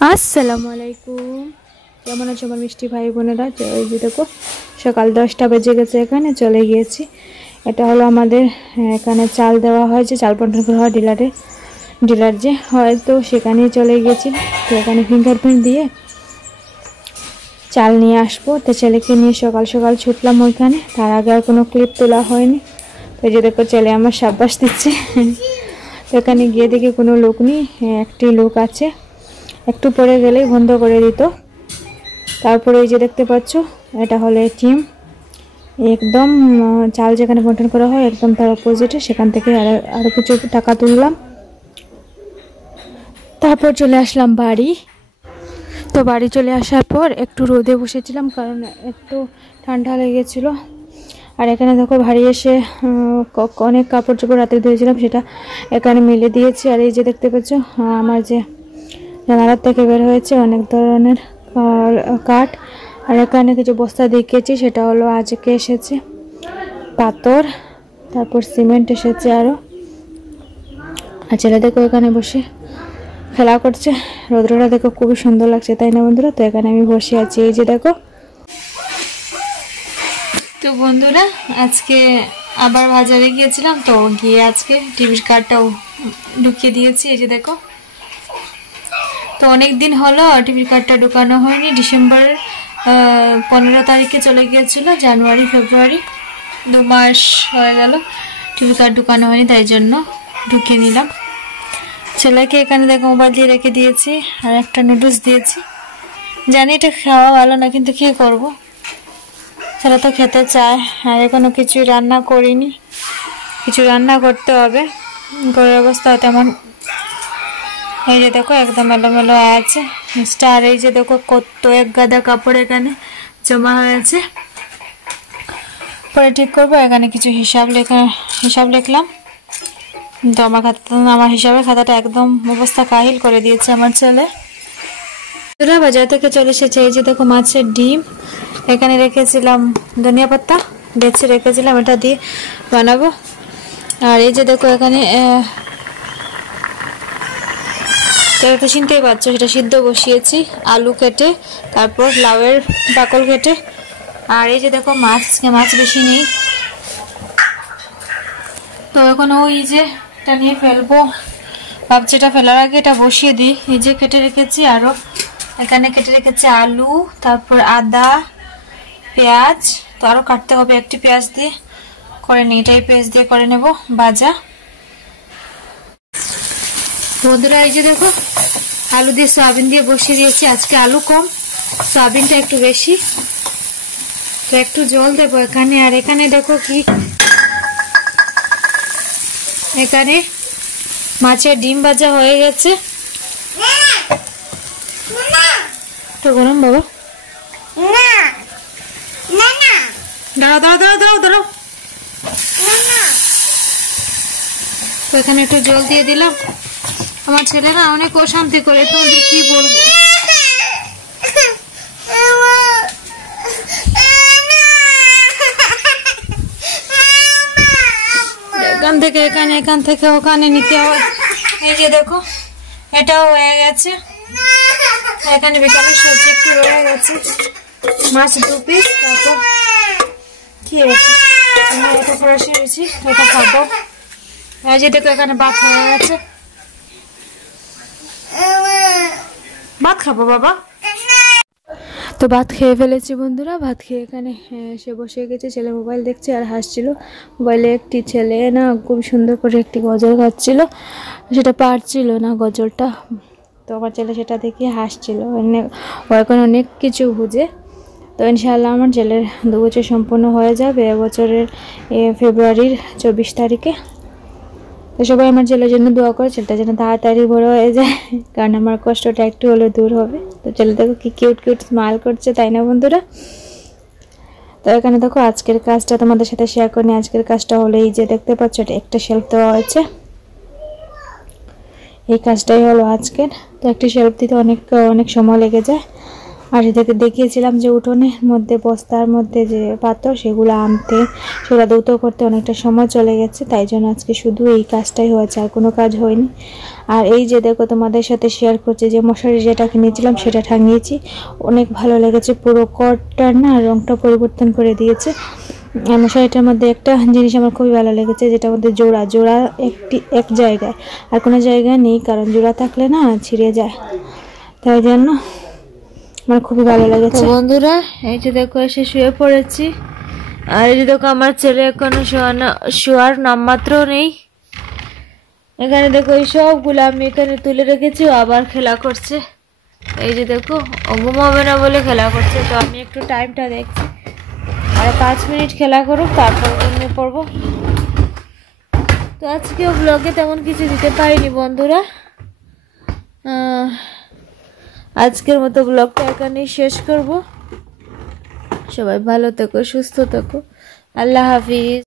আসসালামু আলাইকুম। কেমন আছো আমার মিষ্টি ভাই বোনেরা? এই যে দেখো সকাল 10টা বেজে গেছে, এখানে চলে গিয়েছি। এটা হলো আমাদের এখানে চাল দেওয়া হয়, যে চাল বন্টন করা হয় ডিলার যে হয়, তো সেখানেই চলে গিয়েছি। তো এখানে ফিঙ্গারপ্রিন্ট দিয়ে চাল নিয়ে আসবো, তো ছেলেকে নিয়ে সকাল সকাল ছুটলাম ওইখানে। তার আগে আর কোনো ক্লিপ তোলা হয়নি। তো এই যে দেখো ছেলে আমার সাব্বাস দিচ্ছে। তো এখানে গিয়ে দেখি কোনো লোক নেই, একটি লোক আছে, একটু পরে গেলেই বন্ধ করে দিত। তারপরে এই যে দেখতে পাচ্ছ, এটা হলো এটিএম। একদম চাল যেখানে বন্টন করা হয় একদম তার অপোজিটে, সেখান থেকে আরো কিছু টাকা তুললাম। তারপর চলে আসলাম বাড়ি। তো বাড়ি চলে আসার পর একটু রোদে বসেছিলাম, কারণ একটু ঠান্ডা লেগেছিল। আর এখানে দেখো বাড়ি এসে অনেক কাপড় চোপড় রাতে ধুয়েছিলাম, সেটা এখানে মেলে দিয়েছি। আর এই যে দেখতে পাচ্ছ আমার যে জানালার থেকে বের হয়েছে অনেক ধরনের কাঠ। আর এখানে কিছু বস্তা দেখেছি, সেটা হলো আজকে এসেছে পাথর, তারপর সিমেন্ট এসেছে আরও। আর ছেলে দেখো এখানে বসে খেলা করছে, রৌদ্রটা দেখো খুবই সুন্দর লাগছে, তাই না বন্ধুরা? তো এখানে আমি বসে আছি, এই যে দেখো। তো বন্ধুরা আজকে আবার বাজারে গিয়েছিলাম, তো গিয়ে আজকে টিভির কার্ডটাও ঢুকিয়ে দিয়েছি, এই যে দেখো। তো অনেক দিন হলো টিভির কার্ডটা ঢুকানো হয়নি। ডিসেম্বর 15 তারিখে চলে গিয়েছিল, জানুয়ারি ফেব্রুয়ারি 2 মাস হয়ে গেল টিভির কার্ড ঢুকানো হয়নি, তাই জন্য ঢুকিয়ে নিলাম। ছেলেকে এখানে দেখো মোবাইল দিয়ে রেখে দিয়েছি, আর একটা নুডলস দিয়েছি। জানি এটা খাওয়া ভালো না, কিন্তু কি করব, ছেলে তো খেতে চায়। আর এখনো কিছু রান্না করিনি, কিছু রান্না করতে হবে। ঘরের অবস্থা তেমন, এই যে দেখো একদম এলোমেলো আছে স্টার। এই যে দেখো কত এক গাদা কাপড় এখানে জমা হয়েছে, পরে ঠিক করবো। এখানে কিছু হিসাব লিখলাম। তো আমার হিসাবের খাতাটা একদম অবস্থা কাহিল করে দিয়েছে আমার ছেলে। বাজার থেকে চলে এসেছে, এই যে দেখো মাছের ডিম এখানে রেখেছিলাম, ধনিয়া পাতা বেছে রেখেছিলাম, এটা দিয়ে বানাবো। আর এই যে দেখো এখানে তো চিনতেই পারছো, সেটা সিদ্ধ বসিয়েছি, আলু কেটে, তারপর লাউয়ের বাকল কেটে। আর এই যে দেখো মাছ বেশি নেই, তো এখন ওই যে এটা নিয়ে ফেলবো ভাবছি। এটা ফেলার আগে এটা বসিয়ে দিই। এই যে কেটে রেখেছি, আরো এখানে কেটে রেখেছি আলু, তারপর আদা, পেঁয়াজ। তো আরো কাটতে হবে, একটি পেঁয়াজ দিয়ে করে নিই, এটাই পেঁয়াজ দিয়ে করে নেব ভাজা। বন্ধুরা এই যে দেখো আলু দিয়ে সয়াবিন দিয়ে বসিয়ে দিয়েছি। আজকে আলু কম, সয়াবিনটা একটু বেশি, তো একটু জল দেবো এখানে। আর এখানে দেখো কি, এখানে মাছের ডিম ভাজা হয়ে গেছে। তো গরম বাবা, দাঁড়াও। তো এখানে একটু জল দিয়ে দিলাম। আমার ছেলেরা অনেক অশান্তি করে, তো কি বলবো। এখান থেকে ওখানে নিতে হয়। এই যে দেখো এটাও হয়ে গেছে। এখানে বিকালের সবজি একটু রয়ে গেছে, মাছ 2 পিস। তারপর কি আছে, এটা ফ্রেশ হয়েছি, এটা খাবো। এই যে দেখো এখানে ভাত হয়ে গেছে, ভাত খাবো বাবা। তো ভাত খেয়ে ফেলেছি বন্ধুরা। ভাত খেয়ে এখানে সে বসে গেছে, ছেলে মোবাইল দেখছে আর হাসছিল। মোবাইলে একটি ছেলে না খুব সুন্দর করে একটি গজল গাচ্ছিল, সেটা পারছিল না গজলটা। তো আমার ছেলে সেটা দেখে হাসছিল। ও এখন অনেক কিছু বুঝে। তো ইনশাআল্লাহ আমার ছেলের 2 বছর সম্পূর্ণ হয়ে যাবে এবছরের ফেব্রুয়ারির 24 তারিখে। তো সবাই আমার ছেলের জন্য দোয়া করে, ছেলেটা যেন তাড়াতাড়ি বড় হয়ে যায়, কারণ আমার কষ্টটা একটু হলেও দূর হবে। তো ছেলে দেখো কি কিউট স্মাইল করছে, তাই না বন্ধুরা? তো এখানে দেখো আজকের কাজটা তোমাদের সাথে শেয়ার করিনি। আজকের কাজটা হলো এই যে দেখতে পাচ্ছ, এটা একটা শেলফ দেওয়া হয়েছে, এই কাজটাই হলো আজকের। তো একটি শেলফ দিতে অনেক সময় লেগে যায়। আর এদেরকে দেখিয়েছিলাম যে উঠোনের মধ্যে বস্তার মধ্যে যে পাথর সেগুলো আনতে, সেগুলো দ্রুত করতে অনেকটা সময় চলে গেছে, তাই জন্য আজকে শুধু এই কাজটাই হয়েছে, আর কোনো কাজ হয়নি। আর এই যে দেখো তোমাদের সাথে শেয়ার করছি যে মশারি যেটা কিনেছিলাম সেটা টাঙিয়েছি, অনেক ভালো লেগেছে, পুরো কটটার না রংটা পরিবর্তন করে দিয়েছে। মশারিটার মধ্যে একটা জিনিস আমার খুবই ভালো লেগেছে, যেটা মধ্যে জোড়া জোড়া এক জায়গায়, আর কোনো জায়গায় নেই, কারণ জোড়া থাকলে না ছিঁড়ে যায়, তাই জন্য আমার খুবই ভালো লেগেছে। বন্ধুরা এই যে দেখো এসে শুয়ে পড়েছি, আর এই যে দেখো আমার ছেলে এখনো শোয়ার নামমাত্র নেই। এখানে দেখো এই সবগুলো আমি এখানে তুলে রেখেছি, আবার খেলা করছে। এই যে দেখো ও ঘুমাবে না বলে খেলা করছে, তো আমি একটু টাইমটা দেখছি, আর 5 মিনিট খেলা করুক, তারপর ঘুমিয়ে পড়বো। তো আজকেও ব্লগে তেমন কিছু দিতে পারিনি বন্ধুরা, আজকের মতো ব্লগটা এখানেই শেষ করব। সবাই ভালো থেকো, সুস্থ থেকো, আল্লাহ হাফিজ।